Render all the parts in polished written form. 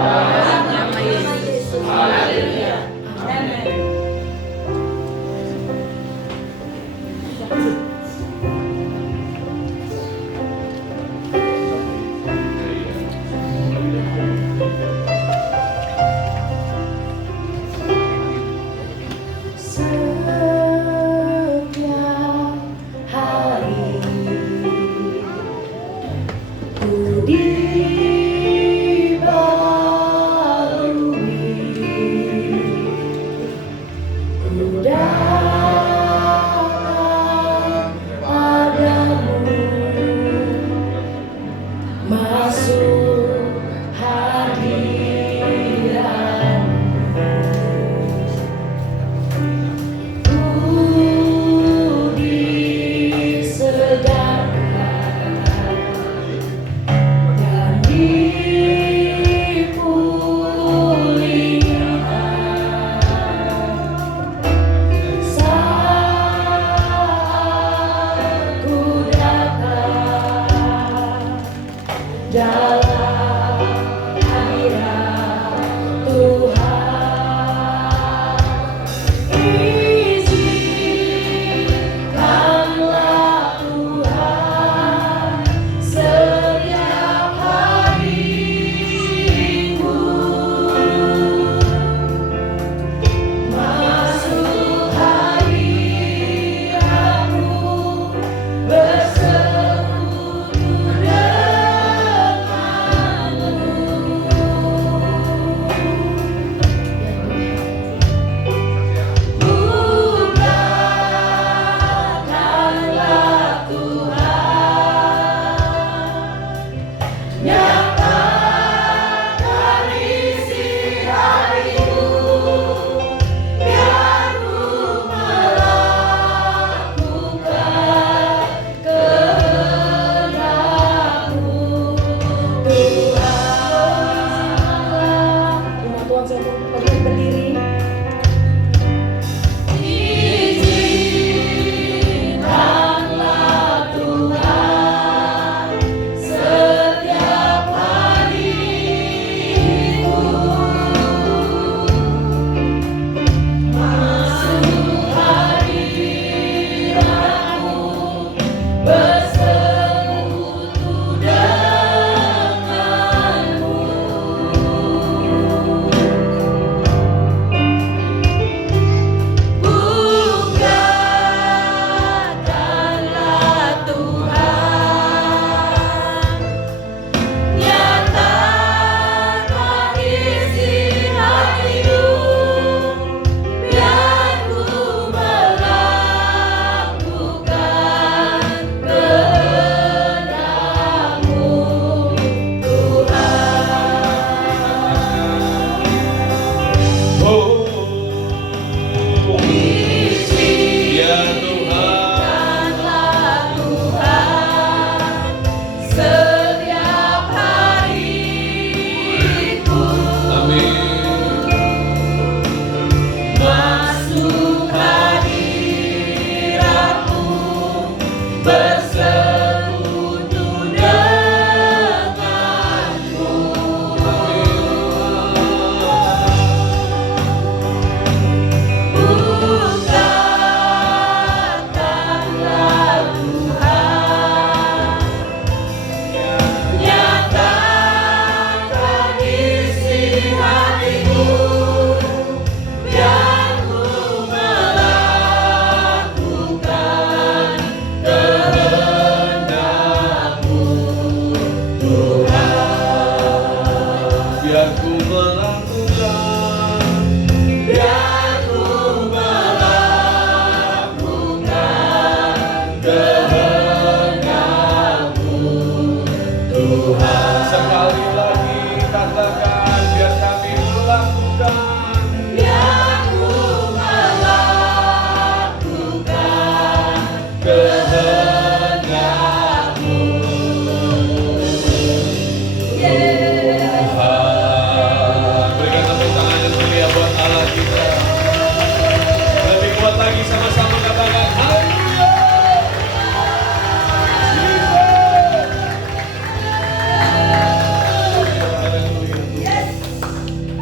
Nama Yesus. Haleluya. Amin.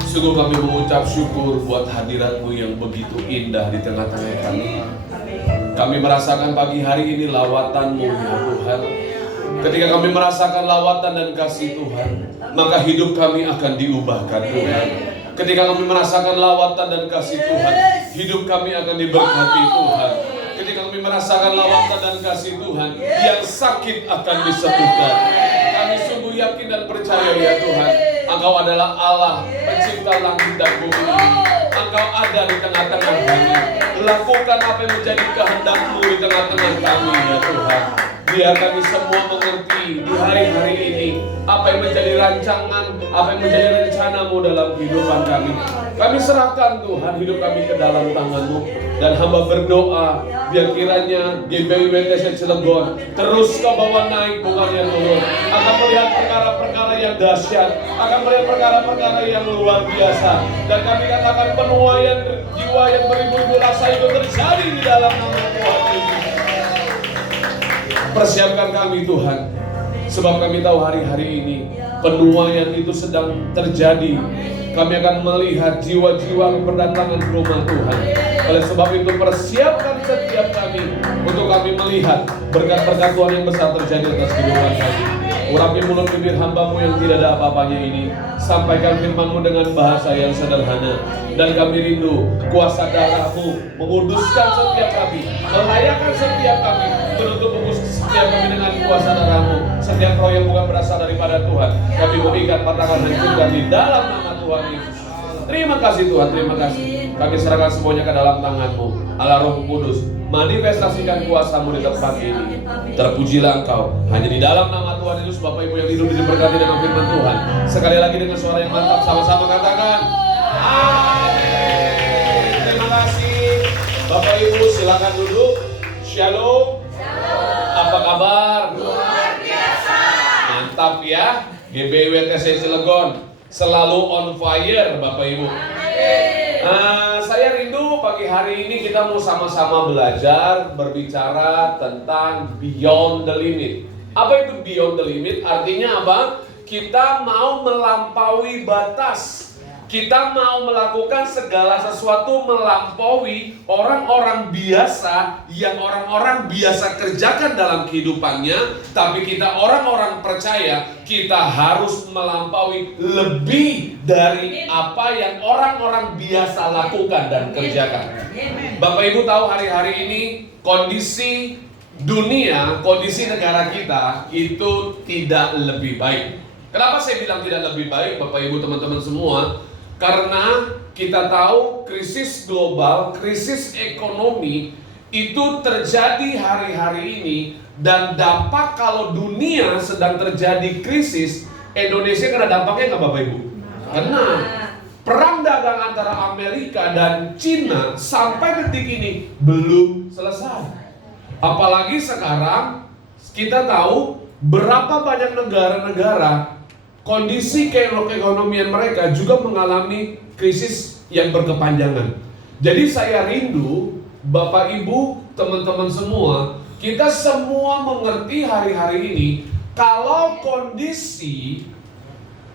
Sungguh kami mengucap syukur buat hadirat-Mu yang begitu indah di tengah-tengah kami. Kami merasakan pagi hari ini lawatan-Mu ya Tuhan. Ketika kami merasakan lawatan dan kasih Tuhan, maka hidup kami akan diubahkan Tuhan. Ketika kami merasakan lawatan dan kasih Tuhan, hidup kami akan diberkati Tuhan. Ketika kami merasakan lawatan dan kasih Tuhan, yang sakit akan disembuhkan. Kami sungguh yakin dan percaya ya Tuhan, Engkau adalah Allah pencipta langit dan bumi ini. Engkau ada di tengah-tengah kami. Lakukan apa yang menjadi kehendak-Mu di tengah-tengah kami ya Tuhan. Biar kami semua mengerti di hari-hari ini apa yang menjadi rancangan, apa yang menjadi rencana-Mu dalam kehidupan kami. Kami serahkan Tuhan hidup kami ke dalam tangan-Mu. Dan hamba berdoa biar kiranya GBI WTC Cilegon terus ke bawah naik bukannya turun. Akan melihat perkara-perkara yang dahsyat, akan melihat perkara-perkara yang luar biasa. Dan kami katakan penuaian jiwa yang beribu-ribu rasa itu terjadi di dalam nama Tuhan Yesus. Persiapkan kami Tuhan, sebab kami tahu hari-hari ini penuaian itu sedang terjadi. Kami akan melihat jiwa-jiwa berdatangan ke rumah Tuhan. Oleh sebab itu persiapkan setiap kami untuk kami melihat berkat-berkat Tuhan yang besar terjadi atas kehidupan kami. Urapi mulut bibir hamba-Mu yang tidak ada apa-apanya ini. Sampaikan firman-Mu dengan bahasa yang sederhana. Dan kami rindu kuasa darah-Mu menguduskan setiap kami, melayakkan setiap kami, menutup setiap kami dengan kuasa darah-Mu. Setiap roh yang bukan berasal daripada Tuhan, kami berikan patakan hancurkan di dalam nama Tuhan Yesus. Terima kasih Tuhan, terima kasih. Kami serahkan semuanya ke dalam tangan-Mu. Allah Roh Kudus, manifestasikan kuasa-Mu di tempat ini. Terpujilah Engkau. Hanya di dalam nama Tuhan Yesus, Bapak Ibu yang hidup diberkati dengan firman Tuhan. Sekali lagi dengan suara yang mantap, sama-sama katakan amin. Terima kasih. Bapak Ibu silakan duduk. Shalom. Apa kabar? Luar biasa. Mantap ya. GBI WTC Cilegon selalu on fire Bapak Ibu. Saya rindu pagi hari ini kita mau sama-sama belajar berbicara tentang beyond the limit. Apa itu beyond the limit? Artinya apa? Kita mau melampaui batas. Kita mau melakukan segala sesuatu melampaui orang-orang biasa yang orang-orang biasa kerjakan dalam kehidupannya. Tapi kita orang-orang percaya kita harus melampaui lebih dari apa yang orang-orang biasa lakukan dan kerjakan. Bapak Ibu tahu hari-hari ini kondisi dunia, kondisi negara kita itu tidak lebih baik. Kenapa saya bilang tidak lebih baik Bapak Ibu teman-teman semua? Karena kita tahu krisis global, krisis ekonomi itu terjadi hari-hari ini. Dan dampak kalau dunia sedang terjadi krisis, Indonesia kena dampaknya nggak Bapak Ibu? Karena perang dagang antara Amerika dan Cina sampai detik ini belum selesai. Apalagi sekarang kita tahu berapa banyak negara-negara kondisi keekonomian mereka juga mengalami krisis yang berkepanjangan. Jadi saya rindu Bapak Ibu, teman-teman semua, kita semua mengerti hari-hari ini kalau kondisi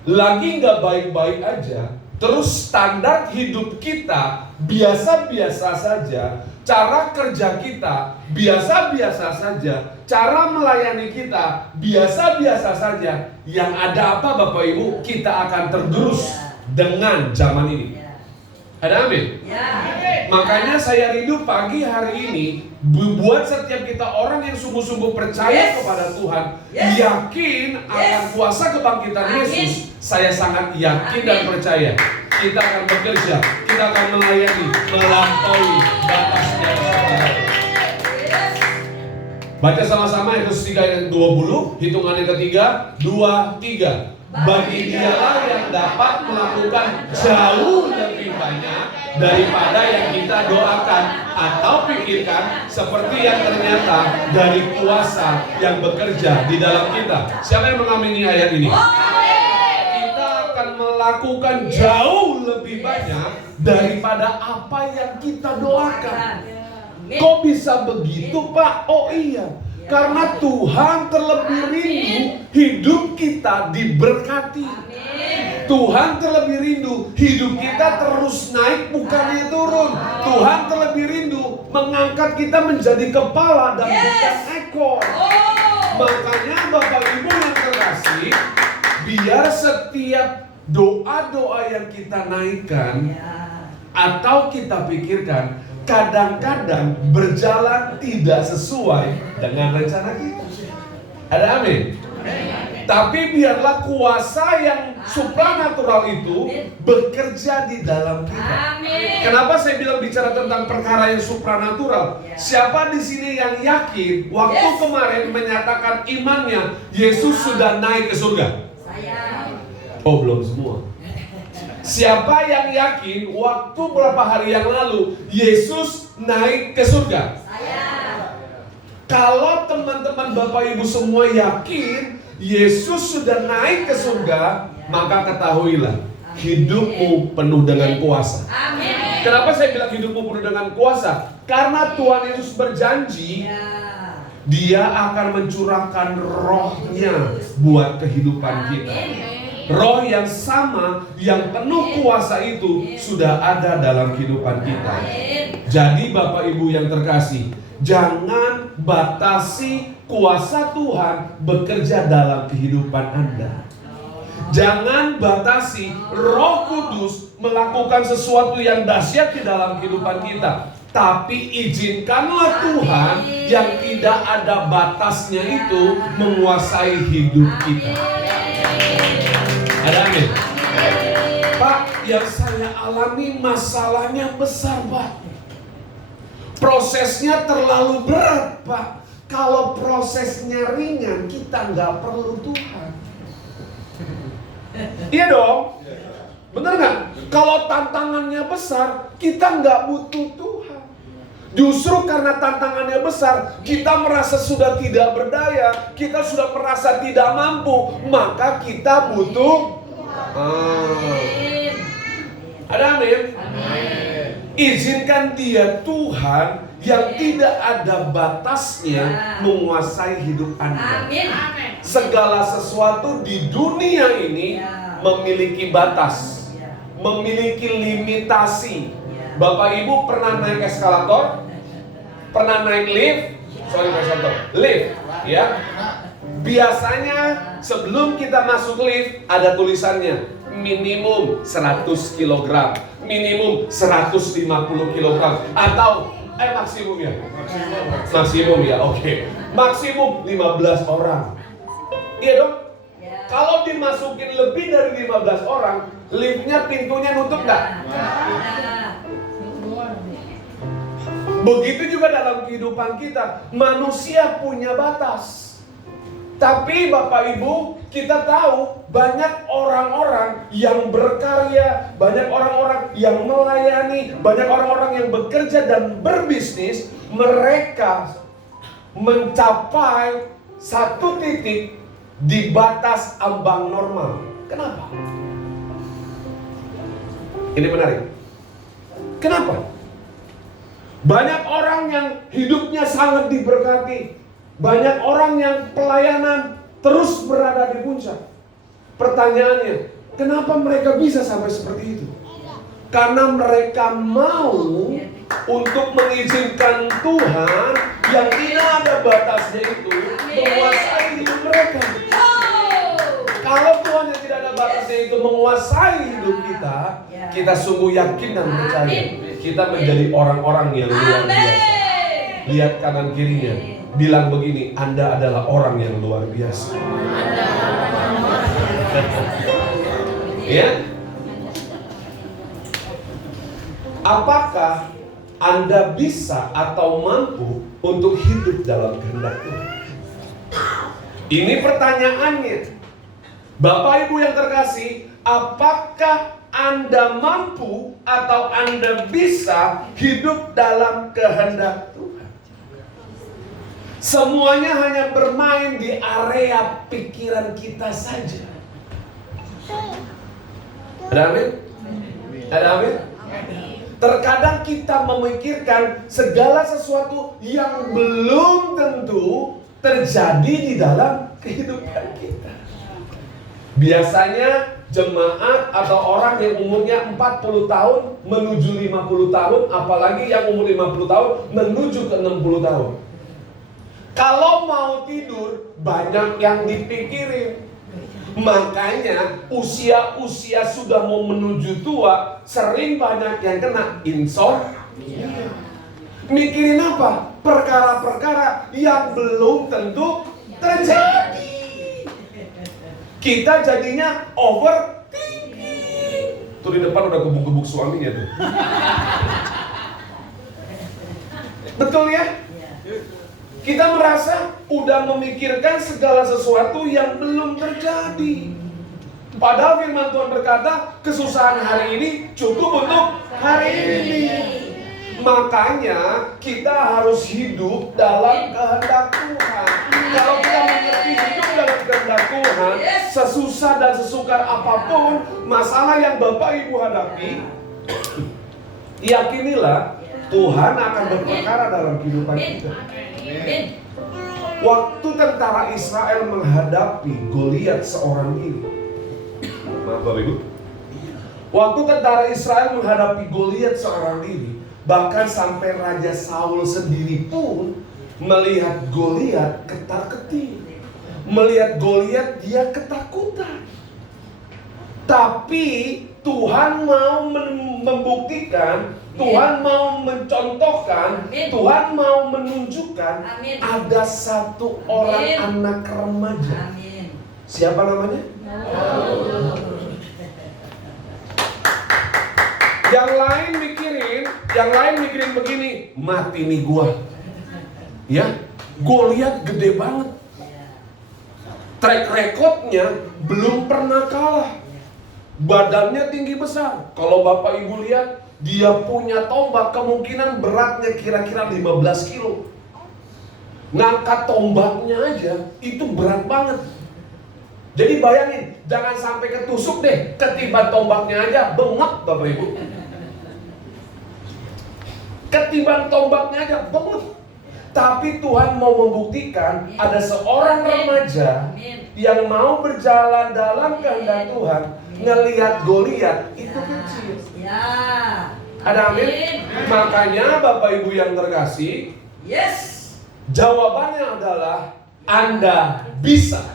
lagi nggak baik-baik aja, terus standar hidup kita biasa-biasa saja, cara kerja kita biasa-biasa saja, cara melayani kita biasa-biasa saja. Yang ada apa Bapak Ibu? Kita akan tergerus dengan zaman ini. Ada amin? Makanya saya rindu pagi hari ini buat setiap kita orang yang sungguh-sungguh percaya kepada Tuhan, yakin akan kuasa kebangkitan Yesus. Saya sangat yakin dan percaya kita akan bekerja, kita akan melayani melampaui batasnya. Baca sama-sama Efesus 3 ayat 20, hitungan yang ketiga, 2, 3. Bagi dialah yang dapat melakukan jauh lebih banyak daripada yang kita doakan atau pikirkan, seperti yang ternyata dari kuasa yang bekerja di dalam kita. Siapa yang mengamini ayat ini? Kita akan melakukan jauh lebih banyak daripada apa yang kita doakan. Kok bisa begitu Pak? Oh iya, karena Tuhan terlebih rindu hidup kita diberkati. Tuhan terlebih rindu hidup kita terus naik, bukannya turun. Tuhan terlebih rindu mengangkat kita menjadi kepala dan bukan ekor. Makanya Bapak Ibu yang terkasih, biar setiap doa-doa yang kita naikkan atau kita pikirkan kadang-kadang berjalan tidak sesuai dengan rencana kita. Ada amin? Tapi biarlah kuasa yang supranatural itu bekerja di dalam kita. Amin. Kenapa saya bilang bicara tentang perkara yang supranatural? Siapa di sini yang yakin waktu kemarin menyatakan imannya Yesus sudah naik ke surga? Saya. Oh, belum semua. Siapa yang yakin waktu beberapa hari yang lalu Yesus naik ke surga? Saya. Kalau teman-teman Bapak Ibu semua yakin Yesus sudah naik ke surga, maka ketahuilah hidupmu penuh dengan kuasa. Amin. Kenapa saya bilang hidupmu penuh dengan kuasa? Karena Tuhan Yesus berjanji Dia akan mencurahkan rohnya buat kehidupan kita. Roh yang sama, yang penuh kuasa itu sudah ada dalam kehidupan kita. Jadi Bapak Ibu yang terkasih, jangan batasi kuasa Tuhan bekerja dalam kehidupan Anda. Jangan batasi Roh Kudus melakukan sesuatu yang dahsyat di dalam kehidupan kita. Tapi izinkanlah Tuhan yang tidak ada batasnya itu menguasai hidup kita. Ada amin? Pak, yang saya alami masalahnya besar, Pak. Prosesnya terlalu berat, Pak. Kalau prosesnya ringan, kita nggak perlu Tuhan. Iya dong? Bener nggak? Kalau tantangannya besar, kita nggak butuh Tuhan. Justru karena tantangannya besar, kita merasa sudah tidak berdaya, kita sudah merasa tidak mampu, maka kita butuh. Ada amin? Izinkan Dia Tuhan yang tidak ada batasnya menguasai hidup Anda. Segala sesuatu di dunia ini memiliki batas, memiliki limitasi. Bapak Ibu pernah naik eskalator? Pernah naik lift? Lift, ya. Biasanya sebelum kita masuk lift ada tulisannya minimum 100 kg, minimum 150 kg, atau maksimum ya? Maksimum ya, oke. Maksimum 15 orang. Iya dong? Kalau dimasukin lebih dari 15 orang, liftnya pintunya nutup nggak? Begitu juga dalam kehidupan kita, manusia punya batas. Tapi Bapak Ibu, kita tahu banyak orang-orang yang berkarya, banyak orang-orang yang melayani, banyak orang-orang yang bekerja dan berbisnis, mereka mencapai satu titik di batas ambang normal. Kenapa? Ini menarik. Kenapa? Banyak orang yang hidupnya sangat diberkati, banyak orang yang pelayanan terus berada di puncak. Pertanyaannya, kenapa mereka bisa sampai seperti itu? Karena mereka mau untuk mengizinkan Tuhan yang tidak ada batasnya itu menguasai hidup mereka. Kalau Tuhan yang tidak ada batasnya itu menguasai hidup kita, kita sungguh yakin dan percaya kita menjadi orang-orang yang luar biasa. Lihat kanan kirinya, bilang begini, Anda adalah orang yang luar biasa. Ya? Apakah Anda bisa atau mampu untuk hidup dalam kehendak Tuhan? Ini pertanyaannya. Bapak Ibu yang terkasih, apakah Anda mampu atau Anda bisa hidup dalam kehendak Tuhan? Semuanya hanya bermain di area pikiran kita saja. Ada amin? Ada amin? Terkadang kita memikirkan segala sesuatu yang belum tentu terjadi di dalam kehidupan kita. Biasanya jemaat atau orang yang umurnya 40 tahun menuju 50 tahun, apalagi yang umur 50 tahun menuju ke 60 tahun. Kalau mau tidur, banyak yang dipikirin. Makanya usia-usia sudah mau menuju tua, sering banyak yang kena insomnia. Mikirin apa? Perkara-perkara yang belum tentu terjadi. Kita jadinya overthinking. Tuh di depan udah gebuk-gebuk suaminya tuh. Betul ya? Kita merasa udah memikirkan segala sesuatu yang belum terjadi. Padahal firman Tuhan berkata, kesusahan hari ini cukup untuk hari ini. Makanya kita harus hidup dalam kehendak Tuhan. Kalau kita mengerti hidup dalam kehendak Tuhan, sesusah dan sesukar apapun masalah yang Bapak Ibu hadapi, yakinilah Tuhan akan berperkara dalam kehidupan kita. Waktu tentara Israel menghadapi Goliat seorang diri. Maaf Bapak Ibu. Waktu tentara Israel menghadapi Goliat seorang diri, bahkan sampai Raja Saul sendiri pun melihat Goliat ketar-ketir. Melihat Goliat dia ketakutan. Tapi Tuhan mau membuktikan, Tuhan mau mencontohkan, Tuhan mau menunjukkan ada satu orang anak remaja. Siapa namanya? Yang lain mikirin begini, mati nih gua. Ya, Goliat gede banget. Track recordnya belum pernah kalah. Badannya tinggi besar. Kalau Bapak Ibu lihat, dia punya tombak, kemungkinan beratnya kira-kira 15 kilo. Ngangkat tombaknya aja itu berat banget. Jadi bayangin, jangan sampai ketusuk deh, ketiban tombaknya aja bengek Bapak Ibu. Ketiban tombaknya aja bengek. Tapi Tuhan mau membuktikan ada seorang remaja yang mau berjalan dalam kehendak Tuhan, ngelihat Goliat itu kecil. Ada amin? Makanya Bapak Ibu yang terkasih, jawabannya adalah Anda bisa.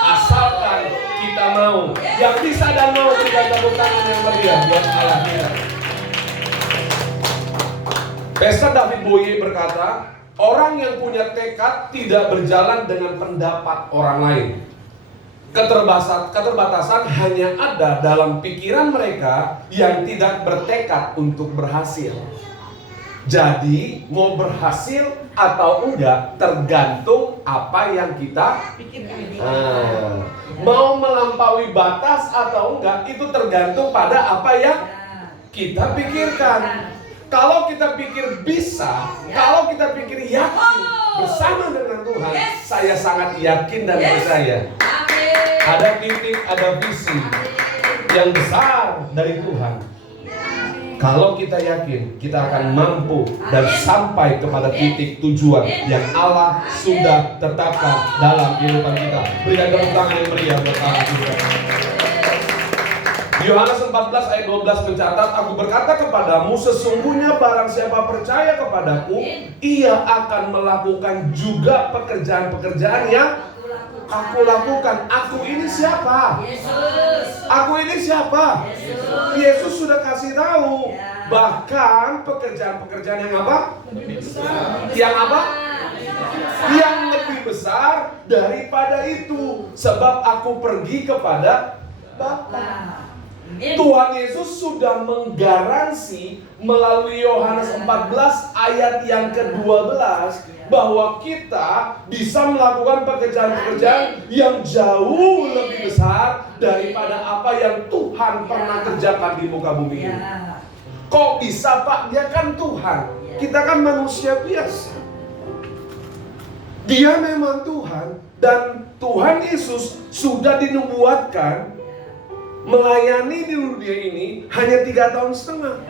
Asalkan kita mau. Yang bisa dan mau berikan tepuk tangan yang meriah buat Allah kita. Pastor David Bowie berkata, orang yang punya tekad tidak berjalan dengan pendapat orang lain. Keterbatasan hanya ada dalam pikiran mereka yang tidak bertekad untuk berhasil. Jadi mau berhasil atau enggak tergantung apa yang kita pikirkan. Mau melampaui batas atau enggak itu tergantung pada apa yang kita pikirkan. Kalau kita pikir bisa, kalau kita pikir yakin bersama dengan Tuhan, saya sangat yakin dan percaya ada titik, ada visi yang besar dari Tuhan. Kalau kita yakin, kita akan mampu dan sampai kepada titik tujuan yang Allah sudah tetapkan dalam kehidupan kita. Berikan tepuk tangan yang meriah buat Allah juga. Yohanes 14 ayat 12 mencatat, aku berkata kepadamu, sesungguhnya barang siapa percaya kepadaku, ia akan melakukan juga pekerjaan-pekerjaan yang aku lakukan. Aku ini siapa? Yesus. Aku ini siapa? Yesus. Yesus sudah kasih tahu. Bahkan pekerjaan-pekerjaan yang apa? Yang apa? Yang lebih besar daripada itu. Sebab aku pergi kepada Bapa. Tuhan Yesus sudah menggaransi melalui Yohanes 14 ayat yang ke-12 bahwa kita bisa melakukan pekerjaan-pekerjaan yang jauh lebih besar daripada apa yang Tuhan pernah kerjakan di muka bumi ini. Kok bisa Pak? Dia kan Tuhan. Kita kan manusia biasa. Dia memang Tuhan. Dan Tuhan Yesus sudah dinubuatkan melayani di dunia ini hanya 3 tahun setengah.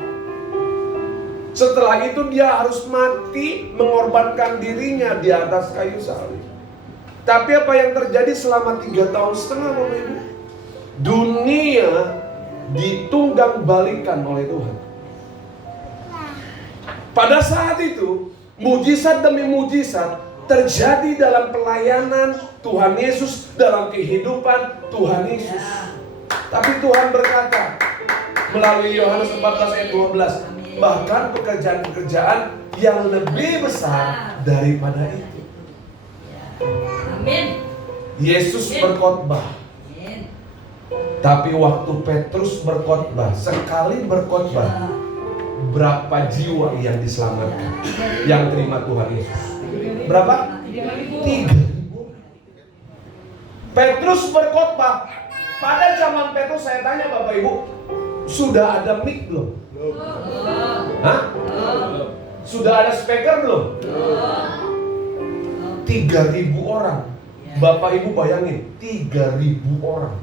Setelah itu dia harus mati, mengorbankan dirinya di atas kayu salib. Tapi apa yang terjadi selama 3 tahun setengah Bapak Ibu? Dunia ditunggang balikan oleh Tuhan. Pada saat itu, mujizat demi mujizat terjadi dalam pelayanan Tuhan Yesus, dalam kehidupan Tuhan Yesus. Tapi Tuhan berkata melalui Yohanes 14 ayat 12, bahkan pekerjaan-pekerjaan yang lebih besar daripada itu. Amin. Yesus berkhotbah. Tapi waktu Petrus berkhotbah, sekali berkhotbah, berapa jiwa yang diselamatkan, yang terima Tuhan Yesus? Berapa? 3.000. Petrus berkhotbah. Pada zaman Petrus, saya tanya Bapak Ibu, sudah ada mic belum? Hah? Sudah ada speaker belum? 3.000 orang. Bapak Ibu bayangin, 3.000 orang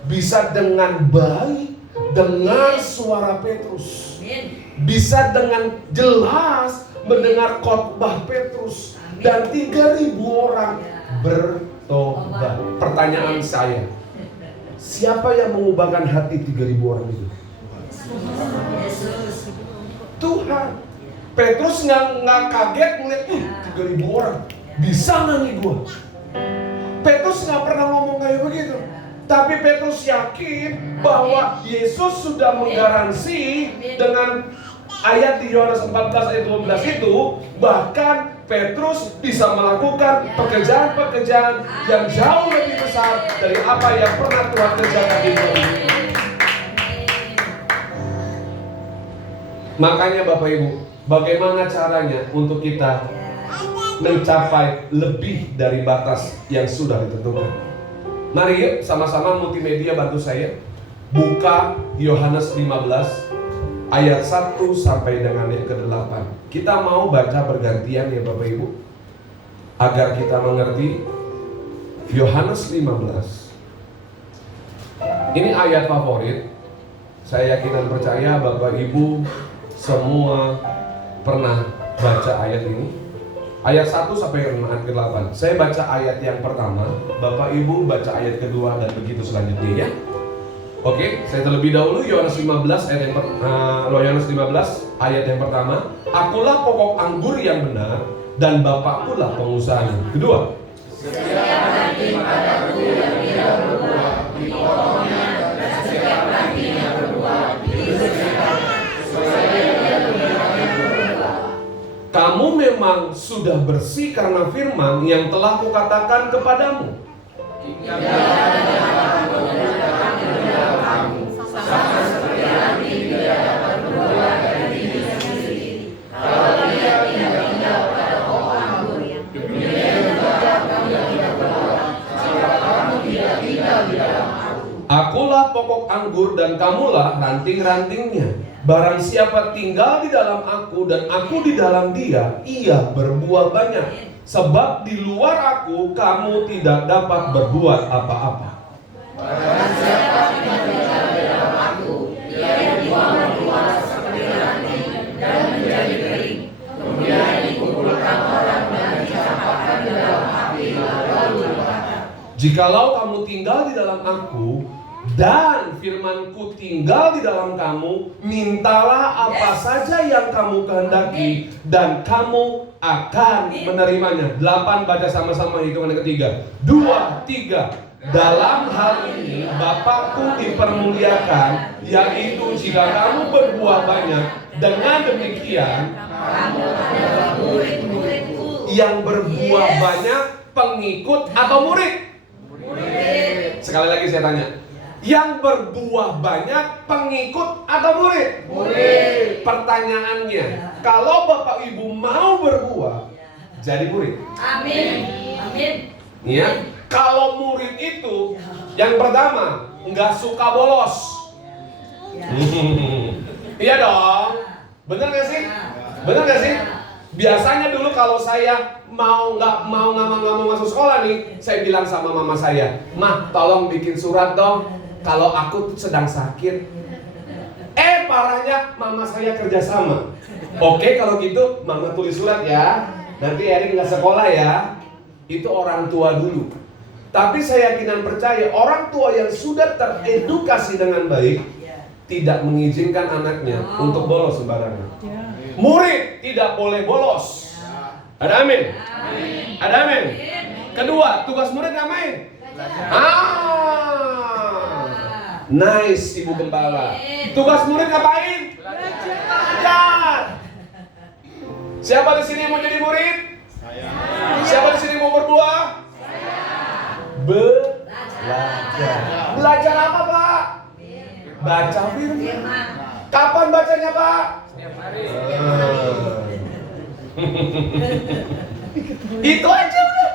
bisa dengan baik dengar suara Petrus, bisa dengan jelas mendengar khotbah Petrus, dan 3.000 orang bertobat. Pertanyaan saya, siapa yang mengubahkan hati 3.000 orang itu? Tuhan. Petrus nggak kaget ngeliat 3.000 orang, bisa nggak nih gua? Petrus nggak pernah ngomong kayak begitu. Tapi Petrus yakin bahwa Yesus sudah menggaransi dengan ayat di Yohanes 14 ayat 12 itu, bahkan Petrus bisa melakukan pekerjaan-pekerjaan yang jauh lebih besar dari apa yang pernah Tuhan kerjakan di dunia ini. Makanya Bapak Ibu, bagaimana caranya untuk kita mencapai lebih dari batas yang sudah ditentukan? Mari yuk sama-sama multimedia bantu saya. Buka Yohanes 15 ayat 1 sampai dengan yang ke-8. Kita mau baca bergantian ya Bapak Ibu, agar kita mengerti. Yohanes 15. Ini ayat favorit. Saya yakin dan percaya Bapak Ibu semua pernah baca ayat ini. Ayat 1 sampai ayat ke-8. Saya baca ayat yang pertama, Bapak Ibu baca ayat kedua, dan begitu selanjutnya ya. Oke, saya terlebih dahulu Yohanes 15 ayat Yohanes 15 ayat yang pertama. Akulah pokok anggur yang benar, dan Bapakkulah pengusahanya. Kedua, setiap ranting padaku yang tidak berbuah dipotongnya, dan setiap ranting yang berbuah dibersihkan, supaya dia lebih berbuah. Kamu memang sudah bersih karena firman yang telah kukatakan kepadamu. Akulah pokok anggur dan kamulah ranting-rantingnya. Barang siapa tinggal di dalam aku dan aku di dalam dia, ia berbuah banyak. Sebab di luar aku kamu tidak dapat berbuat apa-apa. Barang siapa tinggal di dalam aku, ia berbuah seperti ranting dan menjadi kering. Kemudian dikumpulkan orang dan dicampakkan di dalam api, lalu berkata, jikalau kamu tinggal di dalam aku dan firmanku tinggal di dalam kamu, mintalah apa saja yang kamu kehendaki dan kamu akan menerimanya. 8, baca sama-sama hitungan yang ketiga. 2, 3. Dalam hal ini Bapakku dipermuliakan, yaitu jika kamu berbuah banyak. Dengan demikian kamu adalah murid-muridku. Yang berbuah banyak, pengikut atau murid? Murid. Sekali lagi saya tanya, yang berbuah banyak, pengikut atau murid? Murid. Pertanyaannya, kalau Bapak Ibu mau berbuah, jadi murid. Amin. Amin. Ya, kalau murid itu yang pertama nggak suka bolos. Iya dong, bener nggak sih? Bener nggak sih? Biasanya dulu kalau saya nggak mau masuk sekolah nih, saya bilang sama mama saya, "Mah, tolong bikin surat dong. Kalau aku sedang sakit." Parahnya mama saya kerjasama. Oke, kalau gitu mama tulis surat ya. Nanti Erik nggak sekolah ya. Itu orang tua dulu. Tapi saya yakin dan percaya orang tua yang sudah teredukasi dengan baik tidak mengizinkan anaknya untuk bolos sembarangan. Murid tidak boleh bolos. Ada amin? Ada amin? Kedua, tugas murid ngapain? Nice Ibu Gembala. Tugas murid ngapain? Belajar. Siapa di sini mau jadi murid? Siapa di sini mau berbuah? Belajar. Belajar apa, Pak? Baca firman. Kapan bacanya, Pak? Setiap hari. Itu aja udah.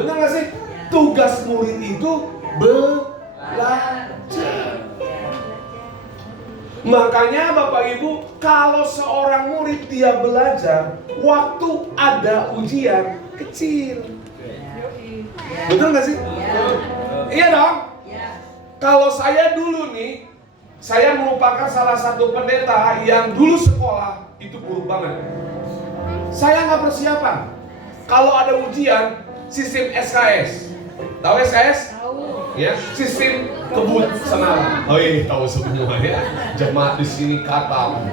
Benar gak sih? Tugas murid itu belajar. Makanya Bapak Ibu, kalau seorang murid dia belajar, waktu ada ujian kecil. Betul gak sih? Iya dong. Kalau saya dulu nih, saya merupakan salah satu pendeta yang dulu sekolah itu buruk banget. Saya nggak persiapan. Kalau ada ujian, sistem SKS. Tahu SKS? Tahu. Ya, sistem kebut senalan. Oh iya, tahu semua ya. Jemaat di sini katam.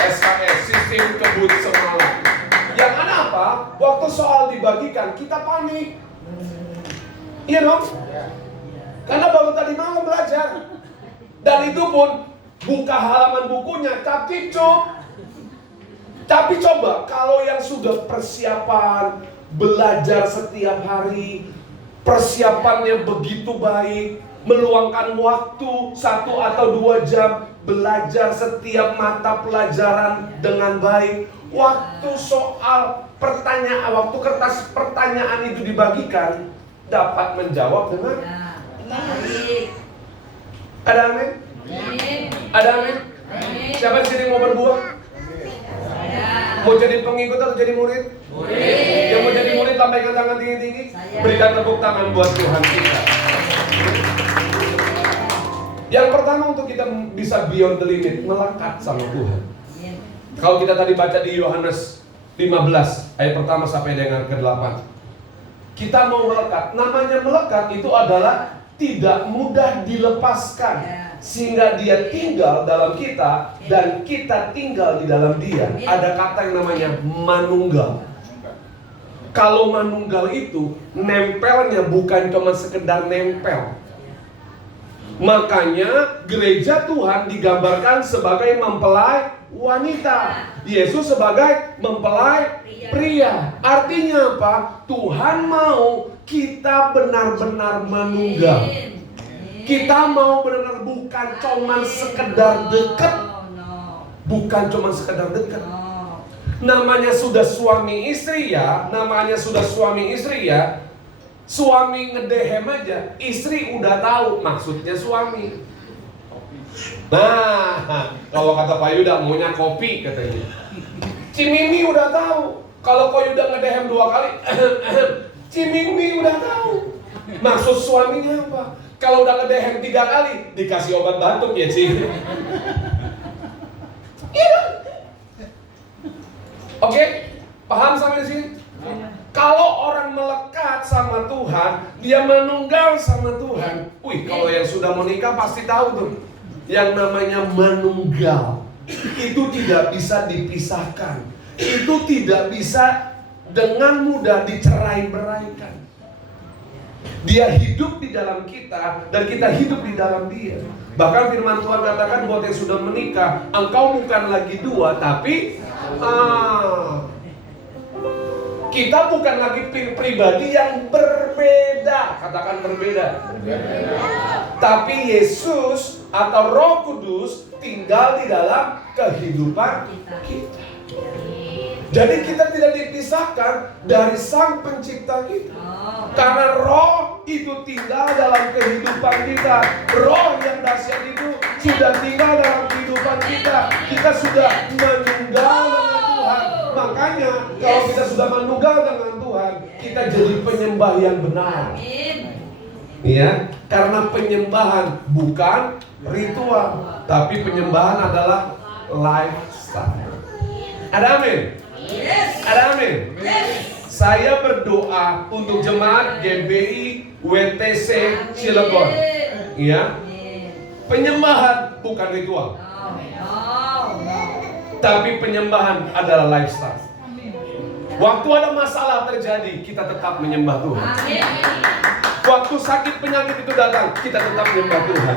SKS, sistem kebut senalan. Yang ada apa? Waktu soal dibagikan, kita panik. Iya dong? Karena baru tadi malam belajar. Dan itu pun buka halaman bukunya, cap cicuk. Tapi coba kalau yang sudah persiapan, belajar setiap hari, persiapannya begitu baik, meluangkan waktu 1 atau 2 jam, belajar setiap mata pelajaran dengan baik. Waktu soal pertanyaan, waktu kertas pertanyaan itu dibagikan, dapat menjawab dengan Baik. ada amin? Ada amin? Siapa di sini mau berbuah? Mau jadi pengikut atau jadi murid? Murid. Yang mau jadi murid lambaikan tangan tinggi-tinggi. Berikan tepuk tangan buat Tuhan kita. Yang pertama untuk kita bisa beyond the limit, melekat sama Tuhan. Kalau kita tadi baca di Yohanes 15 ayat pertama sampai dengan ke-8. Kita mau melekat. Namanya melekat itu adalah tidak mudah dilepaskan. Sehingga dia tinggal dalam kita dan kita tinggal di dalam dia. Ada kata yang namanya manunggal. Kalau manunggal itu nempelnya bukan cuma sekedar nempel. Makanya gereja Tuhan digambarkan sebagai mempelai wanita, Yesus sebagai mempelai pria. Artinya apa? Tuhan mau kita benar-benar manunggal. Kita mau benar-benar bukan cuma sekedar dekat. Bukan cuma sekedar dekat. Namanya sudah suami istri ya. Namanya sudah suami istri ya. Suami ngedehem aja, istri udah tahu maksudnya suami. Nah, kalau kata Pak Yuda maunya kopi katanya. Cimimi udah tahu. Kalau Pak Yuda ngedehem 2 kali, Cimimi udah tahu maksud suaminya apa. Kalau udah ngedehem 3 kali, dikasih obat batuk ya Ci. Iya. Oke, paham sampai di sini? Kalau orang melekat sama Tuhan, dia menunggal sama Tuhan. Wih, kalau yang sudah menikah pasti tahu tuh. Yang namanya menunggal itu tidak bisa dipisahkan. Itu tidak bisa dengan mudah dicerai-beraikan. Dia hidup di dalam kita dan kita hidup di dalam dia. Bahkan firman Tuhan katakan buat yang sudah menikah, engkau bukan lagi 2 tapi kita bukan lagi pribadi yang berbeda. Katakan berbeda. Tapi Yesus atau Roh Kudus tinggal di dalam kehidupan kita. Jadi kita tidak dipisahkan dari Sang Pencipta kita. Karena Roh itu tinggal dalam kehidupan kita. Roh yang dahsyat itu sudah tinggal dalam kehidupan kita. Kita sudah menunggal dengan Tuhan. Makanya kalau kita sudah menunggal dengan Tuhan, kita jadi penyembah yang benar. Ya, karena penyembahan bukan ritual, tapi penyembahan adalah lifestyle. Ada amin? Ada amin? Saya berdoa untuk jemaat GBI WTC Cilegon. Ya, penyembahan bukan ritual, tapi penyembahan adalah lifestyle. Waktu ada masalah terjadi, kita tetap menyembah Tuhan. Waktu sakit penyakit itu datang, kita tetap menyembah Tuhan.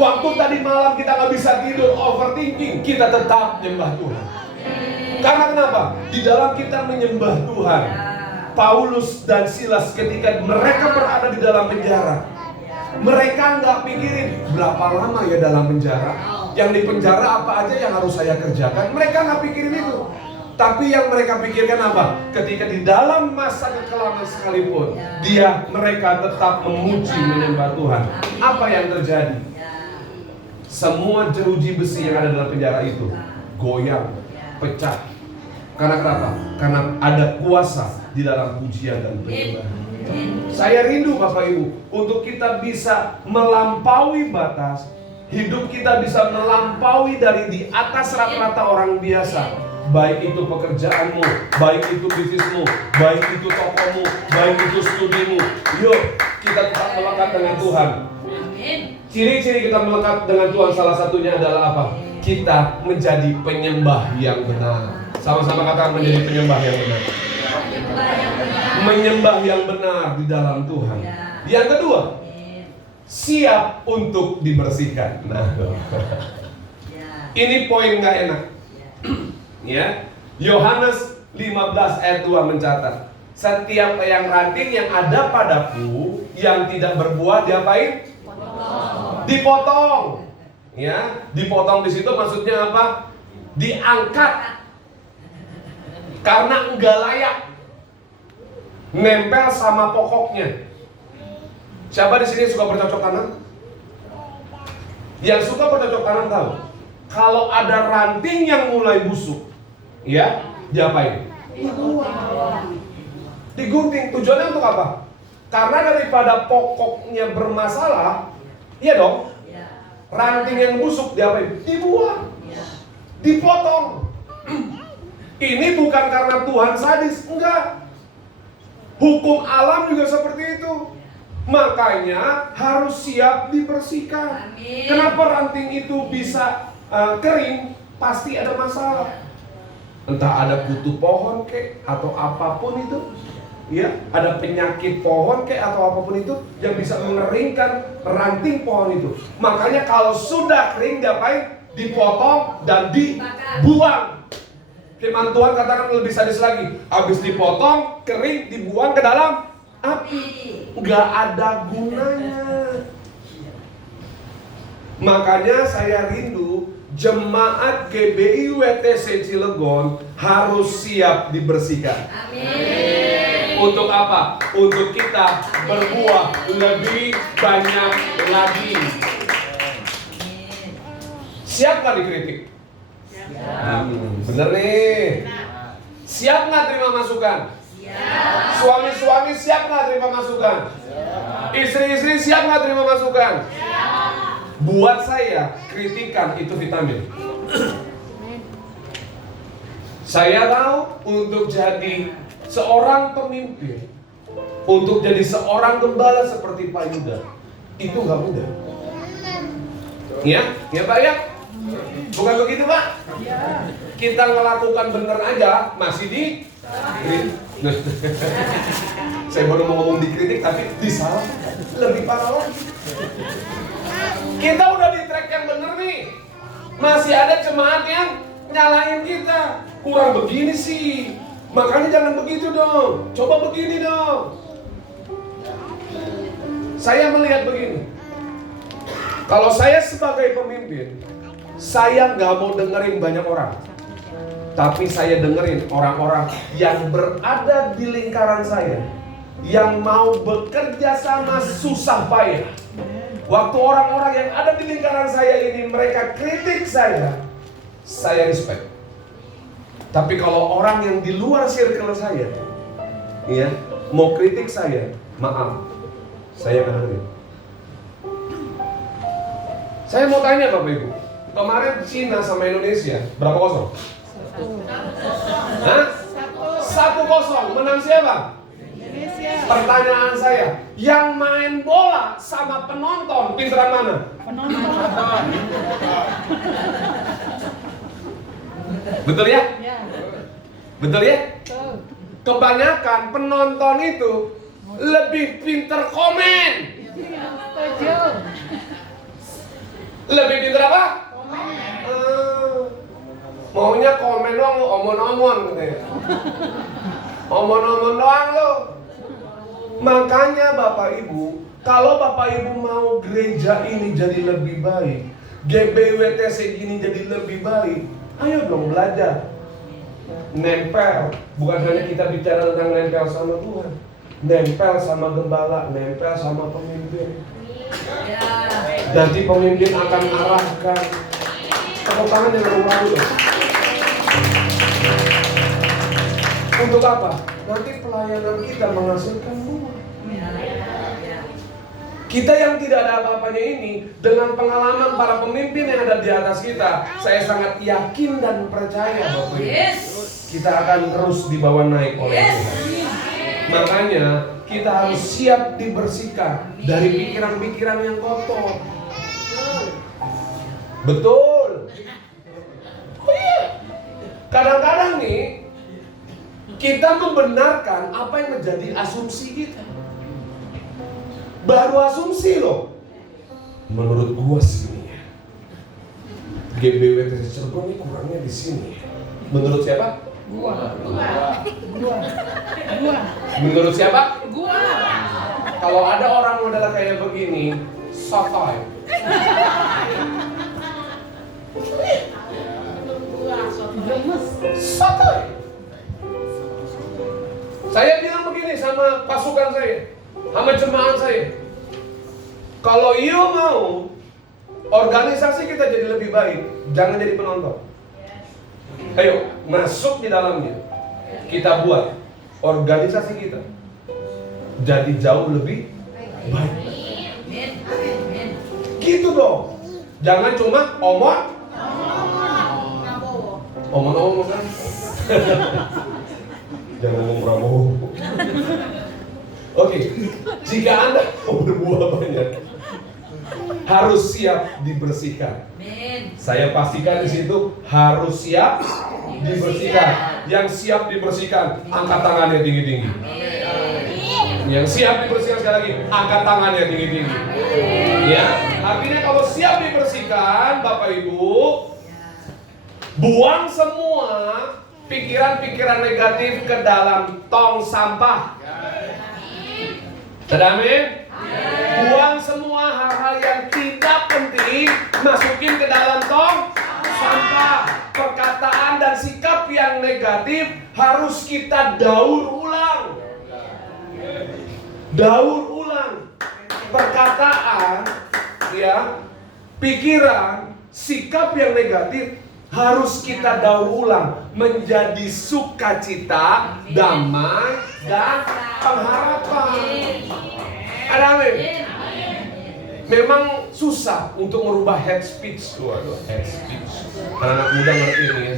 Waktu tadi malam kita nggak bisa tidur, overthinking, kita tetap menyembah Tuhan. Karena kenapa? Di dalam kita menyembah Tuhan, Paulus dan Silas ketika mereka berada di dalam penjara, mereka nggak pikirin berapa lama ya dalam penjara, yang di penjara apa aja yang harus saya kerjakan. Mereka nggak pikirin itu. Tapi yang mereka pikirkan apa? Ketika di dalam masa kekelaman sekalipun, mereka tetap memuji menyembah Tuhan. Apa yang terjadi? Semua jeruji besi yang ada dalam penjara itu goyang, pecah. Karena kenapa? Karena ada kuasa di dalam pujian dan penyembahan. Saya rindu Bapak Ibu untuk kita bisa melampaui batas. Hidup kita bisa melampaui dari di atas rata-rata orang biasa. Baik itu pekerjaanmu, baik itu bisnismu, baik itu tokomu, baik itu studimu. Yuk, kita tetap melekat dengan Tuhan. Ciri-ciri kita melekat dengan Tuhan salah satunya adalah apa? Kita menjadi penyembah yang benar. Sama-sama katakan menjadi penyembah yang benar. Menyembah yang benar di dalam Tuhan. Yang kedua, siap untuk dibersihkan. Nah, ini poin nggak enak. Ya, Yohanes 15 ayat 2 mencatat, setiap yang ranting yang ada padaku yang tidak berbuah diapain? Dipotong. Ya, dipotong di situ maksudnya apa? Diangkat. Karena enggak layak nempel sama pokoknya. Siapa di sini suka bercocok tanam? Yang suka bercocok tanam tahu, kalau ada ranting yang mulai busuk, ya, diapain? Digunting. Tujuannya untuk apa? Karena daripada pokoknya bermasalah, iya dong. Ranting yang busuk diapain? Dibuang, dipotong. Ini bukan karena Tuhan sadis, enggak. Hukum alam juga seperti itu. Makanya harus siap dibersihkan. Amin. Kenapa ranting itu bisa kering? Pasti ada masalah. Entah ada kutu pohon kek atau apapun itu, ya, ada penyakit pohon kek atau apapun itu yang bisa mengeringkan ranting pohon itu. Makanya kalau sudah kering diapain? Dipotong dan dibuang. Firman Tuhan katakan lebih sadis lagi. Habis dipotong, kering, dibuang ke dalam api. Gak ada gunanya. Makanya saya rindu jemaat GBI WTC Cilegon harus siap dibersihkan. Amin. Untuk apa? Untuk kita berbuah lebih banyak lagi. Siap gak dikritik? Bener nih. Siap nggak terima masukan? Siap. Suami-suami siap nggak terima masukan? Siap. Istri-istri siap nggak terima masukan? Siap. Buat saya, kritikan itu vitamin. Saya tahu untuk jadi seorang pemimpin, untuk jadi seorang gembala seperti Pak Yuda, itu nggak mudah. Ya Pak ya? Bukan begitu Pak? Kita ngelakukan bener aja masih dikritik. Saya baru mau ngomong dikritik tapi disalah, lebih parah lagi. Kita udah di track yang bener nih, masih ada jemaat yang nyalain kita. Kurang begini sih, makanya jangan begitu dong, coba begini dong. Saya melihat begini, kalau saya sebagai pemimpin, saya nggak mau dengerin banyak orang, tapi saya dengerin orang-orang yang berada di lingkaran saya, yang mau bekerja sama susah payah. Waktu orang-orang yang ada di lingkaran saya ini mereka kritik saya respect. Tapi kalau orang yang di luar circle saya, ya, mau kritik saya, maaf, saya nggak dengerin. Saya mau tanya Bapak Ibu, kemarin Cina sama Indonesia berapa kosong? Hah? 1-0. Menang siapa? Indonesia. Pertanyaan saya, yang main bola sama penonton pinteran mana? Penonton. Betul ya? Ya. Betul ya? Betul. Kebanyakan penonton itu lebih pinter komen. Setuju. Lebih pinter apa? Komen. Maunya komen doang, lu omon-omon katanya. Omon-omon doang lo. Makanya Bapak Ibu, kalau Bapak Ibu mau gereja ini jadi lebih baik, GBWTC ini jadi lebih baik, ayo dong belajar. Nempel, bukan hanya kita bicara tentang nempel sama Tuhan, nempel sama gembala, nempel sama pemimpin. Nanti pemimpin akan arahkan. Tepuk tangan yang ragu-ragu dong. Untuk apa? Nanti pelayanan kita menghasilkan buah. Kita yang tidak ada apa-apanya ini, dengan pengalaman para pemimpin yang ada di atas kita, saya sangat yakin dan percaya Bapak Ibu, kita akan terus dibawa naik oleh Tuhan. Makanya kita harus siap dibersihkan dari pikiran-pikiran yang kotor. Betul. Oh iya. Kadang-kadang nih kita membenarkan apa yang menjadi asumsi kita. Baru asumsi loh. Menurut gua sini ya, GBWTC Cirebon ini kurangnya di sini. Menurut siapa? Gua. Menurut siapa? Gua. Kalau ada orang model kayak begini, sotoy. Sotoy. Saya bilang begini sama pasukan saya, sama jemaat saya. Kalau you mau organisasi kita jadi lebih baik, jangan jadi penonton. Ayo, masuk di dalamnya. Kita buat organisasi kita jadi jauh lebih baik. Gitu dong. Jangan cuma omong kan. Jangan ngomong Prabowo. Oke, jika Anda mau berbuah banyak, harus siap dibersihkan. Saya pastikan di situ harus siap dibersihkan. Yang siap dibersihkan, angkat tangannya tinggi-tinggi. Yang siap dibersihkan sekali lagi, angkat tangannya tinggi-tinggi. Ya, artinya kalau siap dibersihkan, Bapak Ibu, buang semua pikiran-pikiran negatif ke dalam tong sampah. Amin. Buang semua hal-hal yang tidak penting, masukin ke dalam tong sampah. Perkataan dan sikap yang negatif harus kita daur ulang. Daur ulang. Perkataan, ya, pikiran, sikap yang negatif harus kita daur ulang menjadi sukacita, damai, dan pengharapan. Amin. Memang susah untuk merubah head speech. Waduh, head speech. Anak muda ngerti ini ya.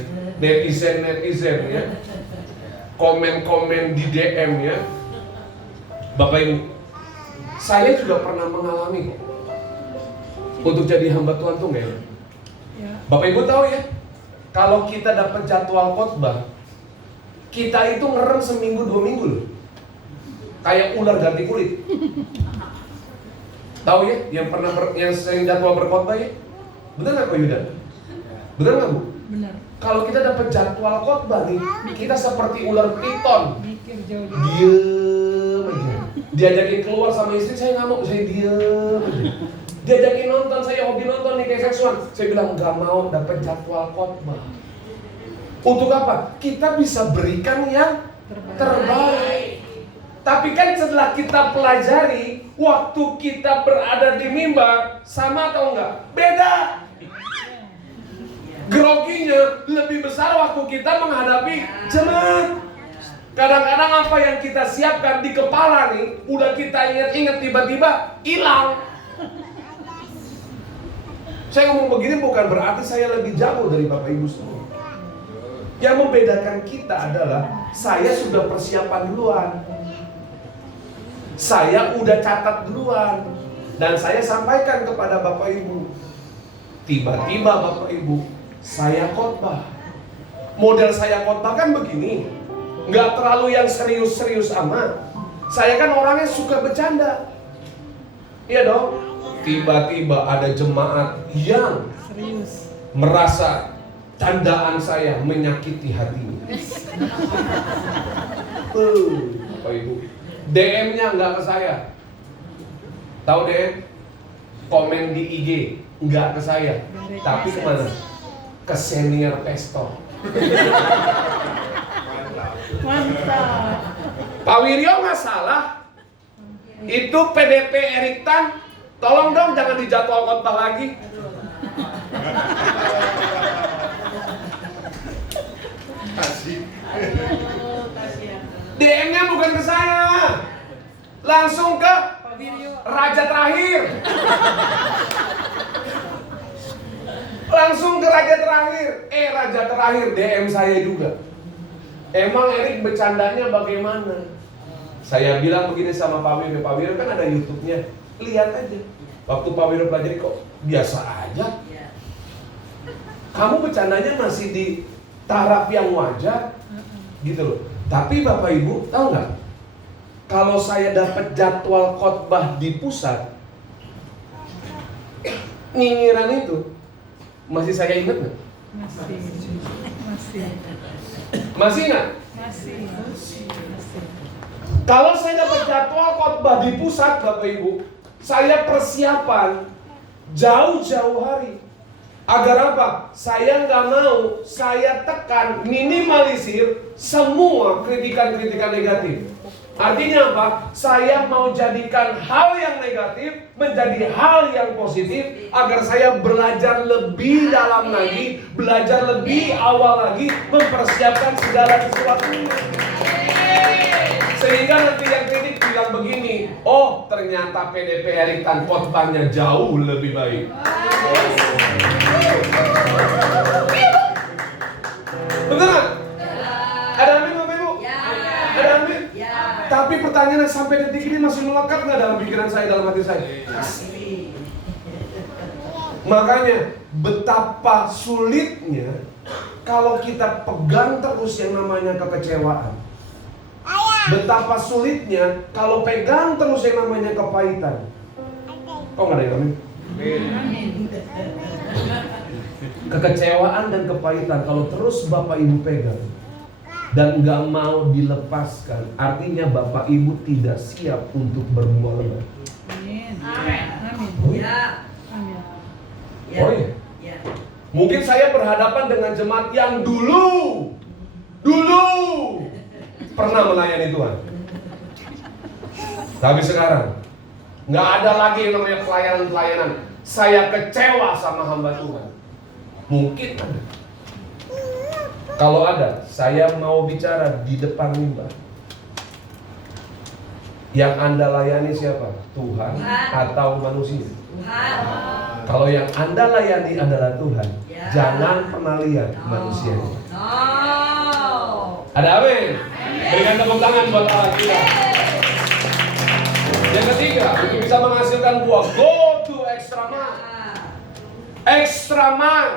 Netizen ya. Komen-komen di DM ya. Bapak Ibu, saya juga pernah mengalami untuk jadi hamba Tuhan tuh Mel. Bapak Ibu tahu ya, kalau kita dapat jadwal khotbah, kita itu ngerem seminggu 2 minggu loh. Kayak ular ganti kulit. Tahu ya, yang sering jadwal berkhotbah ya? Benar nggak Pak Yuda? Benar nggak Bu? Benar. Kalau kita dapat jadwal khotbah nih, kita seperti ular piton. Mikir jauh. Diem aja. Diajakin keluar sama istri, saya nggak mau, saya diem aja. Diajakin nonton, saya hobi nonton nih kayak seksual. Saya bilang nggak mau, dapat jadwal khotbah. Untuk apa? Kita bisa berikan yang terbaik. Tapi kan setelah kita pelajari, waktu kita berada di mimbar, sama atau enggak? Beda. Groginya lebih besar waktu kita menghadapi jemaat. Kadang-kadang apa yang kita siapkan di kepala nih, udah kita ingat-ingat tiba-tiba hilang. Saya ngomong begini bukan berarti saya lebih jago dari Bapak Ibu semua. Yang membedakan kita adalah saya sudah persiapan duluan. Saya udah catat duluan. Dan saya sampaikan kepada Bapak Ibu. Tiba-tiba Bapak Ibu, saya khotbah. Model saya khotbah kan begini. Nggak terlalu yang serius-serius amat. Saya kan orangnya suka bercanda. Iya dong. Tiba-tiba ada jemaat yang Serius. merasa candaan saya menyakiti hatinya. Bapak Ibu, DM-nya nggak ke saya. Tahu DM? Komen di IG nggak ke saya, tapi kemana? Ke senior pastor. Mantap. Pak Wiryo nggak salah. Itu PDP Erik Tan, tolong dong jangan dijadwal khotbah lagi. DM-nya bukan ke saya, langsung ke Raja Terakhir. Langsung ke Raja Terakhir. Raja Terakhir DM saya juga. Emang Erik bercandanya bagaimana? Saya bilang begini sama Pak Wiryo. Pak Wiryo kan ada YouTube-nya. Lihat aja. Waktu Pak Wiryo pelajari kok biasa aja. Kamu bercandanya masih di taraf yang wajar, gitu loh. Tapi Bapak Ibu tahu nggak? Kalau saya dapat jadwal khotbah di pusat, nyinyiran itu masih saya ingat nggak? Masih nggak? Masih. Kalau saya dapat jadwal khotbah di pusat, Bapak Ibu, saya persiapan jauh-jauh hari. Agar apa? Saya nggak mau, saya tekan, minimalisir semua kritikan-kritikan negatif. Artinya apa? Saya mau jadikan hal yang negatif menjadi hal yang positif, agar saya belajar lebih dalam lagi, belajar lebih awal lagi, mempersiapkan segala sesuatunya. Sehingga nanti yang kritik bilang begini, oh ternyata PDP Erik Tan khotbahnya jauh lebih baik. Betul? Ada amin Bapak Ibu? Ada amin? Tapi pertanyaannya sampai detik ini masih melekat nggak dalam pikiran saya, dalam hati saya? Makanya betapa sulitnya kalau kita pegang terus yang namanya kekecewaan. Betapa sulitnya kalau pegang terus yang namanya kepahitan. Kok nggak ada yang amin? Kekecewaan dan kepahitan kalau terus Bapak Ibu pegang dan nggak mau dilepaskan, artinya Bapak Ibu tidak siap untuk berbuah lebat. Amin. Ya. Oh iya. Mungkin saya berhadapan dengan jemaat yang dulu pernah melayani Tuhan. Tapi sekarang nggak ada lagi yang namanya pelayanan. Saya kecewa sama hamba Tuhan. Mungkin ada. Kalau ada, saya mau bicara di depan mimbar. Yang Anda layani siapa? Tuhan atau manusia? Tuhan. Kalau yang Anda layani adalah Tuhan, Ya. jangan pernah lihat manusia. No. Ada amin? Berikan tepuk tangan buat Allah kita. Yang ketiga, untuk bisa menghasilkan buah, go to extra mile. Extra mile.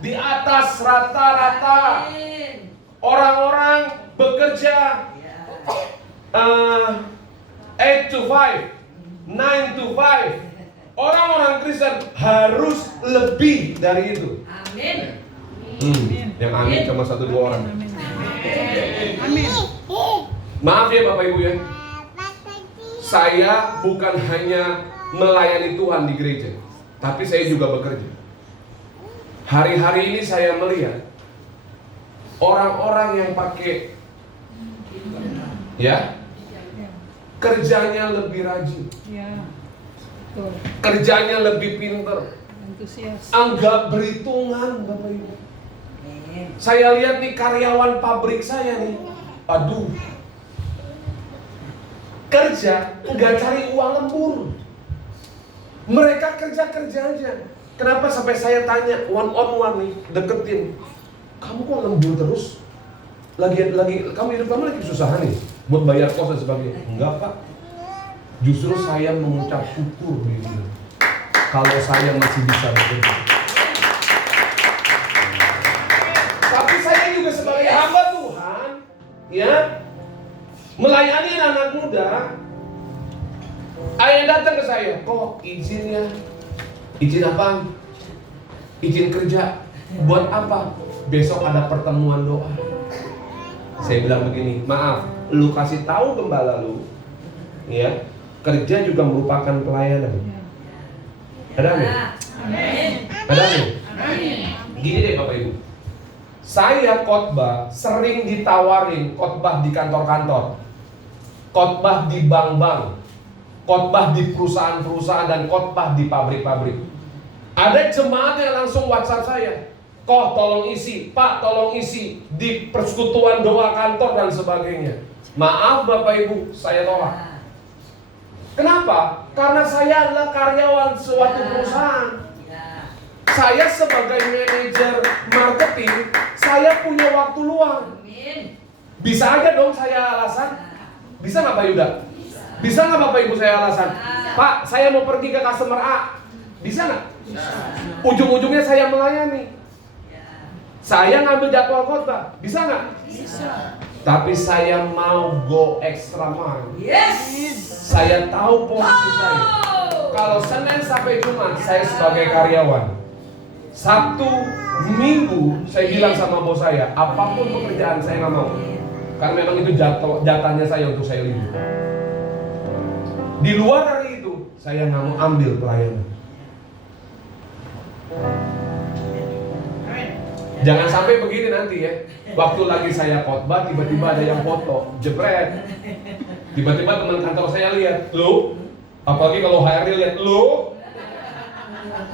Di atas rata-rata orang-orang bekerja 8 to 5, 9 to 5. Orang-orang Kristen harus lebih dari itu. Amin. Yang amin cuma 1-2 orang. Amin. Maaf ya Bapak Ibu ya. Saya bukan hanya melayani Tuhan di gereja, tapi saya juga bekerja. Hari-hari ini saya melihat orang-orang yang pakai kerjanya lebih rajin, Ya. Betul. kerjanya lebih pinter, Antusias. enggak berhitungan Bapak Ibu. Saya lihat nih karyawan pabrik saya nih, aduh, kerja enggak cari uang lembur. Mereka kerja aja. Kenapa sampai saya tanya one on one nih, deketin. kamu kok lembur terus? Lagi kamu hidup kamu lagi kesusahan nih buat bayar kos dan sebagainya. Enggak Pak, justru saya mengucap syukur di sini. Kalau saya masih bisa bekerja. Tapi saya juga sebagai hamba Tuhan, ya, melayani anak muda. Ada yang datang ke saya, kok izin ya? Izin apa? Izin kerja. Buat apa? Besok ada pertemuan doa. Saya bilang begini, maaf, lu kasih tahu gembala lu, ya, kerja juga merupakan pelayanan. Ada amin? Ada amin? Gini deh Bapak Ibu, saya khotbah sering ditawarin khotbah di kantor-kantor, khotbah di bank-bank, khotbah di perusahaan-perusahaan, dan khotbah di pabrik-pabrik. Ada jemaat yang langsung WhatsApp saya, kok tolong isi, Pak tolong isi di persekutuan doa kantor dan sebagainya. Maaf Bapak Ibu, saya tolak. Kenapa? Karena saya adalah karyawan suatu perusahaan. Saya sebagai manajer marketing, saya punya waktu luang. Bisa aja dong saya alasan. Bisa nggak Pak Yuda? Bisa nggak Bapak Ibu saya alasan? Pak, saya mau pergi ke customer A. Bisa nggak? Ujung-ujungnya saya melayani. Saya ngambil jadwal khotbah. Bisa nggak? Bisa. Tapi saya mau go extra mile. Yes. Saya tahu posisi saya. Kalau Senin sampai Jumat saya sebagai karyawan. Sabtu, Minggu saya bilang sama bos saya, apapun pekerjaan saya nggak mau. Karena memang itu jatahnya saya untuk saya libur. Di luar dari itu, saya nggak mau ambil pelayanan. Jangan sampai begini nanti ya. Waktu lagi saya khotbah, tiba-tiba ada yang foto, jebret. Tiba-tiba teman kantor saya lihat, lo, apalagi kalau HRD lihat, lo,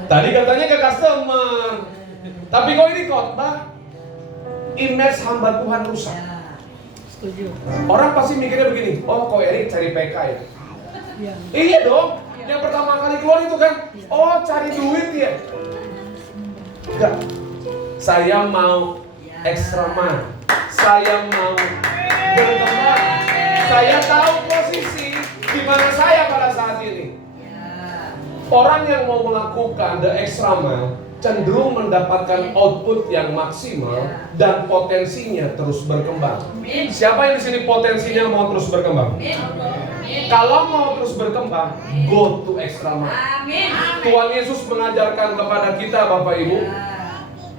tadi katanya ke customer, tapi kok ini khotbah, image hamba Tuhan rusak. Setuju. Orang pasti mikirnya begini, oh kok Erik cari PK ya? Ya. Iya dong, yang pertama kali keluar itu kan, oh cari duit ya? Enggak, saya mau extra mile, saya mau berkembang, saya tahu posisi di mana saya pada saat ini. Orang yang mau melakukan the extra mile cenderung mendapatkan output yang maksimal dan potensinya terus berkembang. Siapa yang di sini potensinya mau terus berkembang? Kalau mau terus berkembang, go to extra mile. Tuhan Yesus mengajarkan kepada kita Bapak Ibu,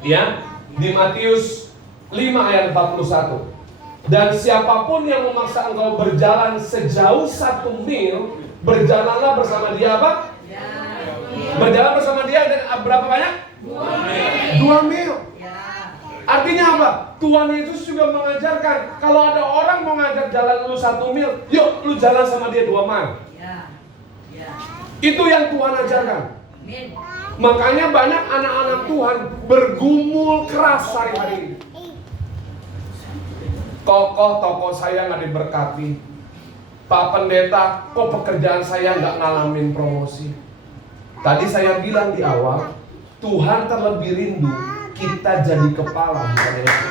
ya, di Matius 5 ayat 41. Dan siapapun yang memaksa engkau berjalan sejauh 1 mil, berjalanlah bersama dia apa? Berjalan bersama dia dan berapa banyak? 2 mil. Artinya apa? Tuhan Yesus juga mengajarkan, kalau ada orang mau ngajak jalan lu 1 mil, yuk lu jalan sama dia 2 mil. Itu yang Tuhan ajarkan. Makanya banyak anak-anak Tuhan bergumul keras hari-hari ini. Kokoh toko saya nggak diberkati. Pak Pendeta, kok pekerjaan saya nggak ngalamin promosi. Tadi saya bilang di awal, Tuhan terlebih rindu kita jadi kepala, bukan Yesus.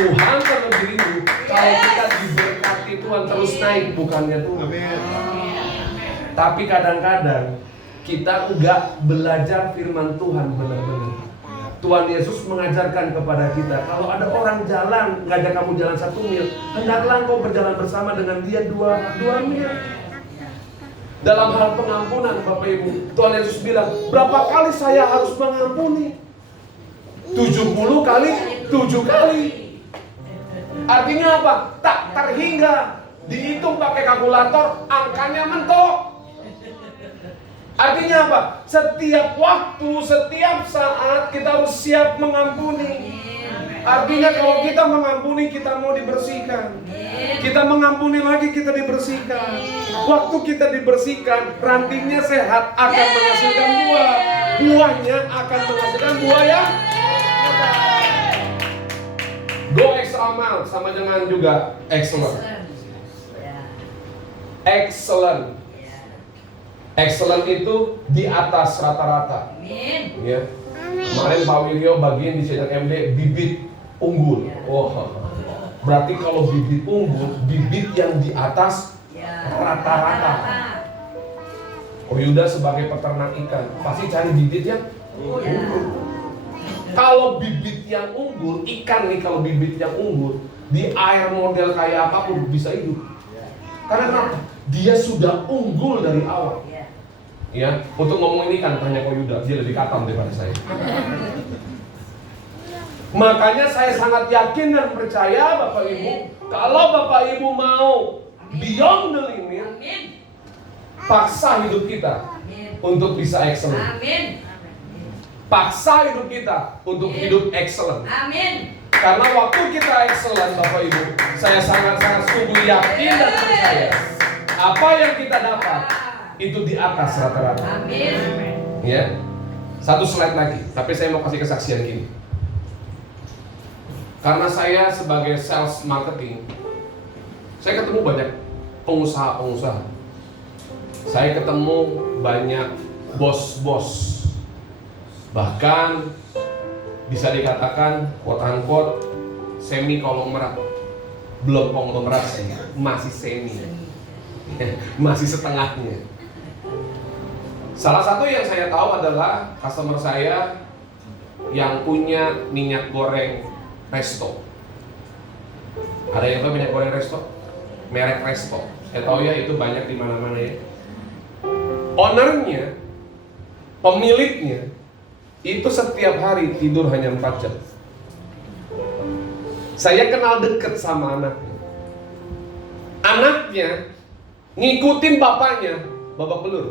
Tuhan terlebih rindu kalau kita diberkati Tuhan terus naik, bukannya turun. Tapi kadang-kadang kita enggak belajar firman Tuhan benar-benar. Tuhan Yesus mengajarkan kepada kita, kalau ada orang jalan, ngajak kamu jalan 1 mil, hendaklah engkau berjalan bersama dengan dia 2 mil. Dalam hal pengampunan Bapak Ibu, Tuhan Yesus bilang, berapa kali saya harus mengampuni? 70 kali 7 kali. Artinya apa? Tak terhingga. Dihitung pakai kalkulator, angkanya mentok. Artinya apa? Setiap waktu, setiap saat kita harus siap mengampuni. Artinya kalau kita mengampuni, kita mau dibersihkan. Kita mengampuni lagi, kita dibersihkan. Waktu kita dibersihkan, rantingnya sehat, akan menghasilkan buah. Buahnya akan menghasilkan buah yang go extra mile, sama dengan juga excellent. Excellent. Excellent itu di atas rata-rata. Ya. Kemarin Pak Wiryo bagian di sidang MD bibit unggul. Oh, berarti kalau bibit unggul, bibit yang di atas rata-rata. Oh, Yuda sebagai peternak ikan pasti cari bibit yang unggul. Kalau bibit yang unggul, ikan nih kalau bibit yang unggul di air model kayak apapun bisa hidup. Karena kenapa? Dia sudah unggul dari awal. Ya, untuk ngomong ini kan tanya kok Yuda, dia lebih katam daripada saya. Makanya saya sangat yakin dan percaya Bapak Ibu, kalau Bapak Ibu mau beyond the limit, paksa hidup kita untuk bisa excellent. Paksa hidup kita untuk hidup excellent. Karena waktu kita excellent Bapak Ibu, saya sangat-sangat sungguh yakin dan percaya apa yang kita dapat itu di atas rata-rata. Ya, satu slide lagi, tapi saya mau kasih kesaksian gini. Karena saya sebagai sales marketing, saya ketemu banyak pengusaha-pengusaha. Saya ketemu banyak bos-bos. Bahkan bisa dikatakan quote unquote semi konglomerat. Belum konglomerat sih, masih semi. Masih setengahnya. Salah satu yang saya tahu adalah customer saya yang punya minyak goreng Resto. Ada yang tahu minyak goreng Resto? Merek Resto. Saya tahu ya itu banyak di mana-mana ya. Ownernya, pemiliknya itu setiap hari tidur hanya 4 jam. Saya kenal deket sama anaknya. Anaknya ngikutin bapaknya babak belur.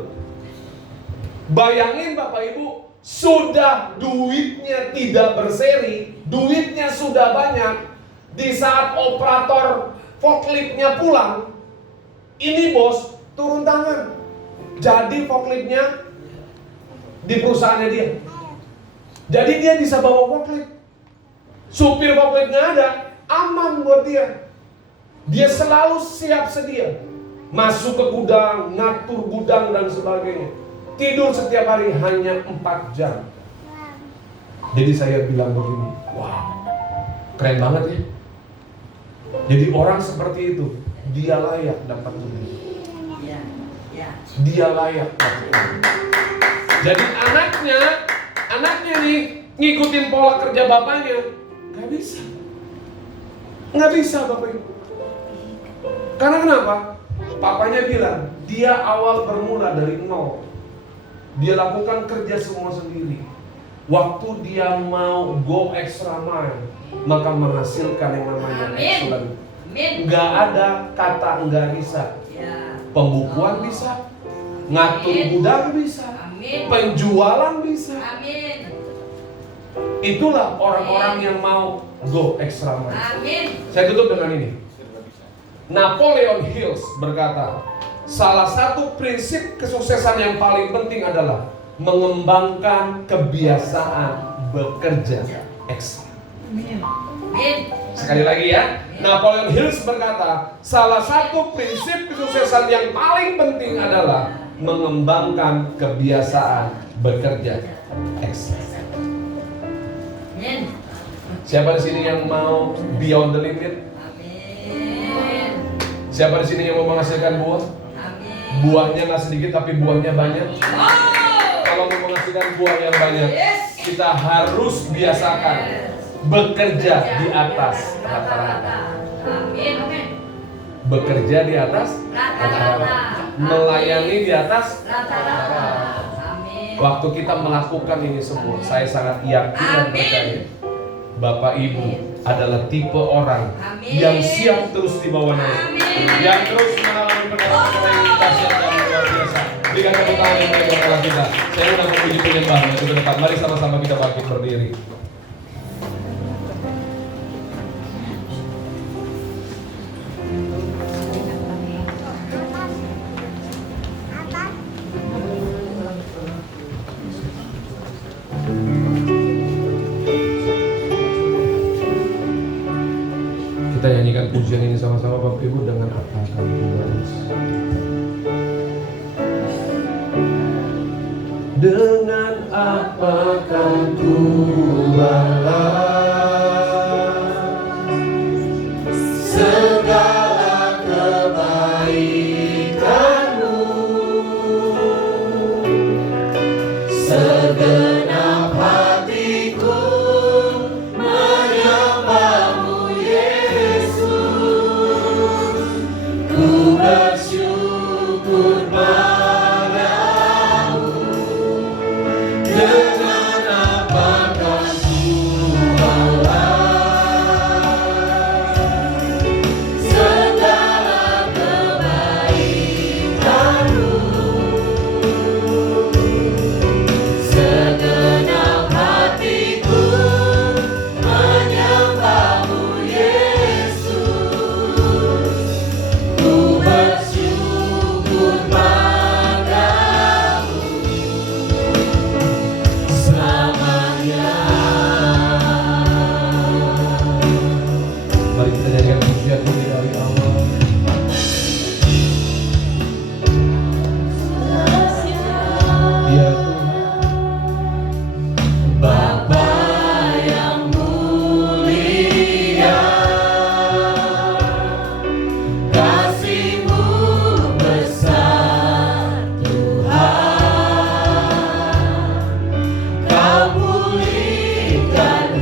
Bayangin Bapak Ibu, sudah duitnya tidak berseri, duitnya sudah banyak. Di saat operator forkliftnya pulang, ini bos turun tangan. Jadi forkliftnya di perusahaannya dia. Jadi dia bisa bawa forklift. Supir forklift nggak ada, aman buat dia. Dia selalu siap sedia. Masuk ke gudang, ngatur gudang dan sebagainya. Tidur setiap hari hanya 4 jam. Jadi saya bilang begini, wow, keren banget ya. Jadi orang seperti itu, dia layak dapat duit. Dia layak dapat duit. Jadi anaknya nih ngikutin pola kerja bapaknya, nggak bisa Bapak Ibu. Karena kenapa? Papanya bilang, dia awal bermula dari nol. Dia lakukan kerja semua sendiri. Waktu dia mau go extra mile, maka menghasilkan yang namanya excellent. Nggak ada kata nggak bisa. Pembukuan bisa, ngatur gudang bisa, penjualan bisa. Itulah orang-orang yang mau go extra mile. Saya tutup dengan ini. Napoleon Hill berkata, salah satu prinsip kesuksesan yang paling penting adalah mengembangkan kebiasaan bekerja ekstra. Sekali lagi ya, Napoleon Hill berkata, salah satu prinsip kesuksesan yang paling penting adalah mengembangkan kebiasaan bekerja ekstra. Siapa di sini yang mau beyond the limit? Siapa di sini yang mau menghasilkan buah? Buahnya nggak sedikit tapi buahnya banyak. Kalau mau menghasilkan buah yang banyak, kita harus biasakan bekerja di atas rata-rata. Bekerja di atas rata-rata. Melayani di atas rata-rata. Waktu kita melakukan ini semua, saya sangat yakin dan percaya Bapak Ibu adalah tipe orang yang siap terus di bawah naik, yang terus mengalami peningkatan yang luar biasa. Berikan tepuk tangan yang baik kepada kita. Saya sudah memuji penyembah yang ke depan. Mari sama-sama kita bangkit berdiri. Kita nyanyikan pujian ini sama-sama Bapak Ibu dengan apa kami balas. Dengan apa kan ku balas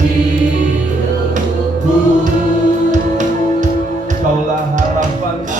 hidupku. Kaulah harapanku.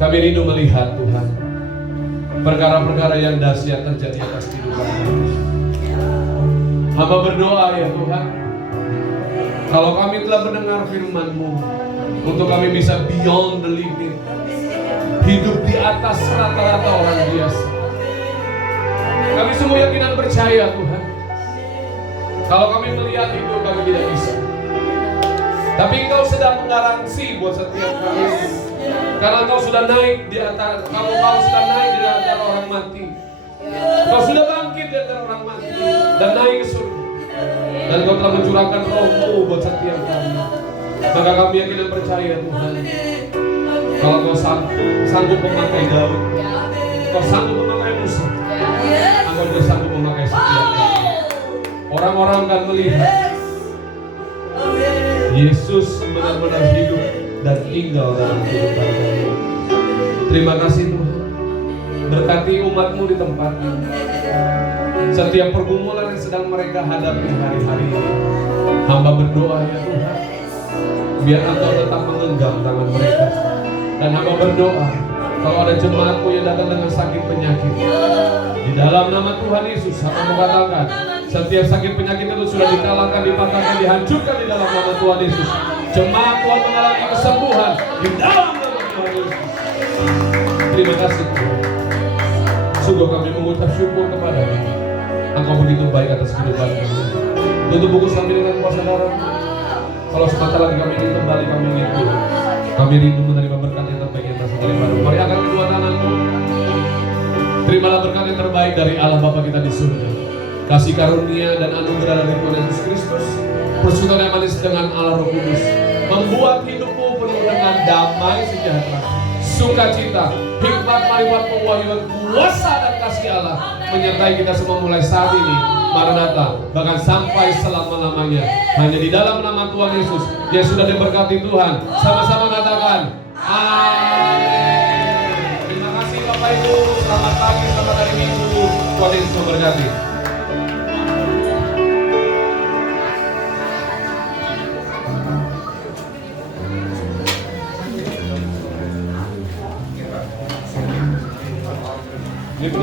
Kami rindu melihat Tuhan perkara-perkara yang dahsyat terjadi atas kehidupan kami. Hamba berdoa ya Tuhan, kalau kami telah mendengar firman-Mu, untuk kami bisa beyond the limit, hidup di atas rata-rata orang biasa. Kami semua yakin dan percaya Tuhan, kalau kami melihat itu kami tidak bisa, tapi Engkau sedang menggaransi buat setiap kami. Karena Engkau sudah naik di antara Engkau sudah naik di antara orang mati. Engkau sudah bangkit di antara orang mati dan naik ke surga. Dan Engkau telah mencurahkan Roh-Mu buat setiap kami. Maka kami yakin dan percaya Tuhan, kalau Engkau sanggup memakai Daud, Engkau sanggup memakai Musa, Engkau juga sanggup memakai setiap kami. Orang-orang akan melihat Yesus benar-benar hidup dan tinggal dalam kehidupan kami. Terima kasih Tuhan, berkati umat-Mu di tempat ini. Setiap pergumulan yang sedang mereka hadapi hari-hari ini, hamba berdoa ya Tuhan, biar Engkau tetap menggenggam tangan mereka. Dan hamba berdoa, kalau ada jemaat-Mu yang datang dengan sakit penyakit, di dalam nama Tuhan Yesus, hamba mengatakan, setiap sakit penyakit itu sudah dikalahkan, dipatahkan, dihancurkan di dalam nama Tuhan Yesus. Jemaat Tuhan mengalami kesembuhan di dalam nama Tuhan Yesus. Terima kasih Tuhan. Sungguh kami mengucap syukur kepada-Mu. Engkau begitu baik atas kehidupan kami. Tutup buku kami dengan kuasa darah. Kalau semata lagi kami ingin kembali, kami ingin Tuhan. Kami rindu menerima berkat yang terbaik yang berasal daripada-Mu. Mari angkat kedua tangan-Mu. Terimalah berkat yang terbaik dari Allah Bapa kita di surga. Kasih karunia dan anugerah dari Tuhan Yesus Kristus, persekutuan yang manis dengan Allah Roh Kudus, membuat hidupmu penuh dengan damai sejahtera, sukacita, hikmat, marifat, pewahyuan, kuasa dan kasih Allah menyertai kita semua mulai saat ini, Maranatha, bahkan sampai selama-lamanya. Hanya di dalam nama Tuhan Yesus yang sudah diberkati Tuhan. Sama-sama katakan amin. Terima kasih Bapak Ibu. Selamat pagi, selamat hari Minggu. Tuhan Yesus memberkati. Ini